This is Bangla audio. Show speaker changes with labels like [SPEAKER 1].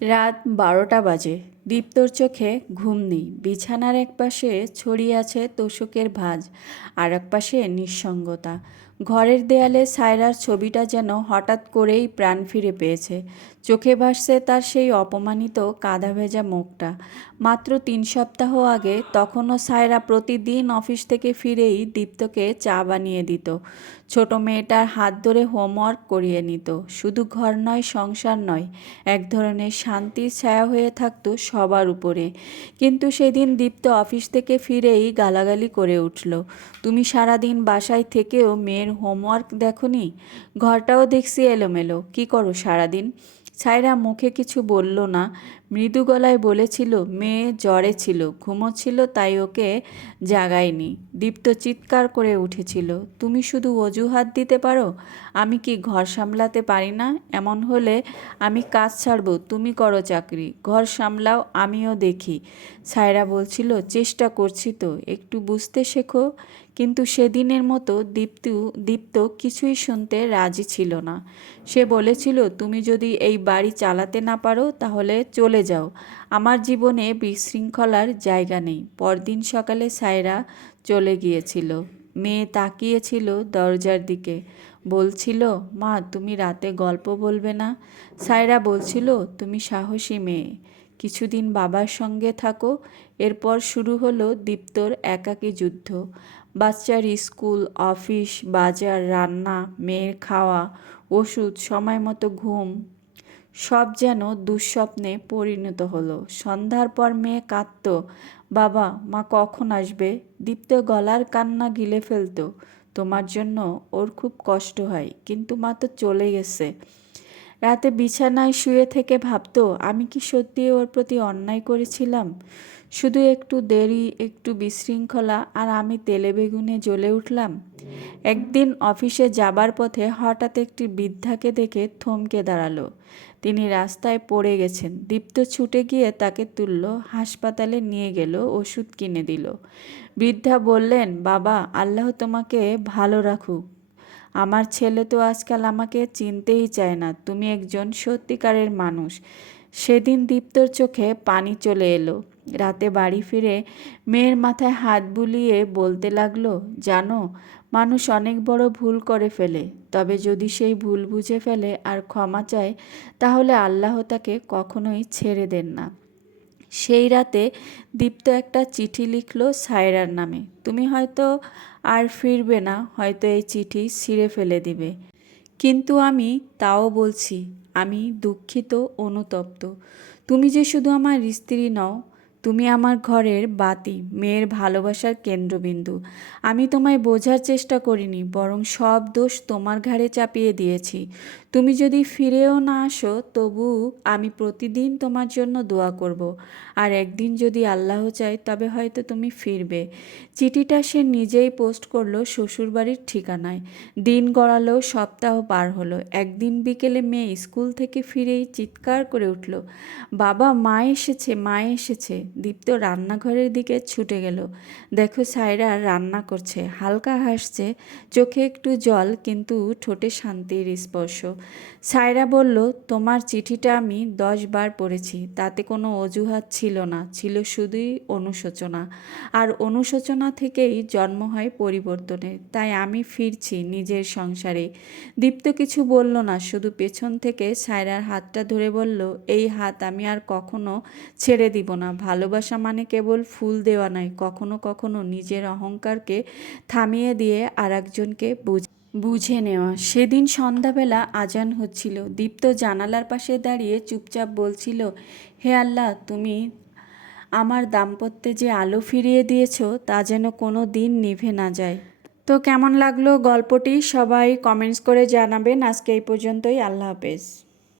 [SPEAKER 1] রাত বারোটা বাজে। দীপ্তর চোখে ঘুম নেই। বিছানার এক পাশে ছড়িয়ে আছে তোষকের ভাঁজ আর এক পাশে নিঃসঙ্গতা। ঘরের দেয়ালে সায়রার ছবিটা যেন হঠাৎ করেই প্রাণ ফিরে পেয়েছে। চোখে ভাসছে তার সেই অপমানিত কাদা ভেজা মুখটা। মাত্র তিন সপ্তাহ আগে তখনও সায়রা প্রতিদিন অফিস থেকে ফিরেই দীপ্তকে চা বানিয়ে দিত। ছোট মেয়েটার হাত ধরে হোমওয়ার্ক করিয়ে নিত। শুধু ঘর নয়, সংসার নয়, এক ধরনের শান্তির ছায়া হয়ে থাকতো সবার উপরে। কিন্তু সেদিন দীপ্ত অফিস থেকে ফিরেই গালাগালি করে উঠল। তুমি সারাদিন বাসায় থেকেও মেয়ের হোমওয়ার্ক দেখনি? ঘরটাও দেখছি এলোমেলো। কি করো সারাদিন? ছায়রা মুখে কিছু বলল না। মৃদু গলায় বলেছিল, মেয়ে জ্বরে ছিল, ঘুমোচ্ছিল, তাই ওকে জাগায়নি। দীপ্ত চিৎকার করে উঠেছিল, তুমি শুধু অজুহাত দিতে পারো? আমি কি ঘর সামলাতে পারি না? এমন হলে আমি কাজ ছাড়বো, তুমি করো চাকরি। ঘর সামলাও, আমিও দেখি। ছায়রা বলছিল, চেষ্টা করছি তো, একটু বুঝতে শেখো। কিন্তু সেদিনের মতো দীপ্তু, দীপ্ত কিছুই শুনতে রাজি ছিল না। সে বলেছিল, তুমি যদি এই বাড়ি চালাতে না পারো, তাহলে চলে যাও। আমার জীবনে বিশৃঙ্খলার জায়গা নেই। পরদিন সকালে সায়রা চলে গিয়েছিল। মেয়ে তাকিয়েছিল দরজার দিকে। বলছিল, মা, তুমি রাতে গল্প বলবে না? সায়রা বলছিল, তুমি সাহসী মেয়ে। কিছুদিন বাবার সঙ্গে থাকো, এরপর শুরু হলো দীপ্তর একাকী যুদ্ধ। বাচ্চার স্কুল, অফিস, বাজার, রান্না, মেয়ের খাওয়া, ওষুধ, সময় মতো ঘুম সব যেন দুঃস্বপ্নে পরিণত হলো। সন্ধ্যার পর মেয়ে কাঁদত, বাবা, মা কখন আসবে? দীপ্ত গলার কান্না গিলে ফেলতো, তোমার জন্য ওর খুব কষ্ট হয়, কিন্তু মা তো চলে গেছে। রাতে বিছানায় শুয়ে থেকে ভাবতো, আমি কি সত্যি ওর প্রতি অন্যায় করেছিলাম? শুধু একটু দেরি, একটু বিশৃঙ্খলা, আর আমি তেলে বেগুনে জ্বলে উঠলাম? একদিন অফিসে যাবার পথে হঠাৎ একটি বৃদ্ধাকে দেখে থমকে দাঁড়াল। তিনি রাস্তায় পড়ে গেছেন। দীপ্ত ছুটে গিয়ে তাকে তুলল, হাসপাতালে নিয়ে গেল, ওষুধ কিনে দিল। বৃদ্ধা বললেন, বাবা, আল্লাহ তোমাকে ভালো রাখুক। আমার ছেলে তো আজকাল আমাকে চিনতেই চায় না, তুমি একজন সত্যিকারের মানুষ। সেদিন দীপ্তর চোখে পানি চলে এলো। রাতে বাড়ি ফিরে মেয়ের মাথায় হাত বুলিয়ে বলতে লাগল, জানো, মানুষ অনেক বড় ভুল করে ফেলে। তবে যদি সেই ভুল বুঝে ফেলে আর ক্ষমা চায়, তাহলে আল্লাহ তাকে কখনোই ছেড়ে দেন না। সেই রাতে দীপ্ত একটা চিঠি লিখলো সায়রার নামে। তুমি হয়তো আর ফিরবে না, হয়তো এই চিঠি ছিঁড়ে ফেলে দিবে। কিন্তু আমি তাও বলছি, আমি দুঃখিত, অনুতপ্ত। তুমি যে শুধু আমার স্ত্রী নও তুমি আমার ঘরের বাতি, মেয়ের ভালোবাসার কেন্দ্রবিন্দু। আমি তোমায় বোঝার চেষ্টা করিনি, বরং সব দোষ তোমার ঘাড়ে চাপিয়ে দিয়েছি। তুমি যদি ফিরেও না আসো, তবু আমি প্রতিদিন তোমার জন্য দোয়া করব। আর একদিন যদি আল্লাহ চায়, তবে হয়তো তুমি ফিরবে। চিঠিটা সে নিজেই পোস্ট করল শ্বশুরবাড়ির ঠিকানায়। দিন গড়ালো, সপ্তাহ পার হলো। একদিন বিকেলে মেয়ে স্কুল থেকে ফিরেই চিৎকার করে উঠল, বাবা, মা এসেছে মা এসেছে। দীপ্ত রান্নাঘরের দিকে ছুটে গেল। দেখো সায়রা রান্না করছে। হালকা হাসছে, চোখে একটু জল, কিন্তু ঠোঁটে শান্তির স্পর্শ। সায়রা বলল, তোমার চিঠিটা আমি দশ বার পড়েছি। তাতে কোনো অজুহাত ছিল না। ছিল শুধুই অনুশোচনা। আর অনুশোচনা থেকেই জন্ম হয় পরিবর্তনের তাই আমি ফিরছি নিজের সংসারে। দীপ্ত কিছু বলল না। শুধু পেছন থেকে সায়রার হাতটা ধরে বলল, এই হাত আমি আর কখনো ছেড়ে দিব না। ভালোবাসা মানে কেবল ফুল দেওয়া নয়, কখনো কখনো নিজের অহংকারকে থামিয়ে দিয়ে আর একজনকে বুঝ নেওয়া। সেদিন সন্ধ্যাবেলা আজান হচ্ছিল। দীপ্ত জানালার পাশে দাঁড়িয়ে চুপচাপ বলছিল, হে আল্লাহ, তুমি আমার দাম্পত্যে যে আলো ফিরিয়ে দিয়েছ, তা যেন কোনো দিন নিভে না যায়। তো কেমন লাগল গল্পটি? সবাই কমেন্টস করে জানাবেন। আজকে এই পর্যন্তই। আল্লাহ হাফেজ।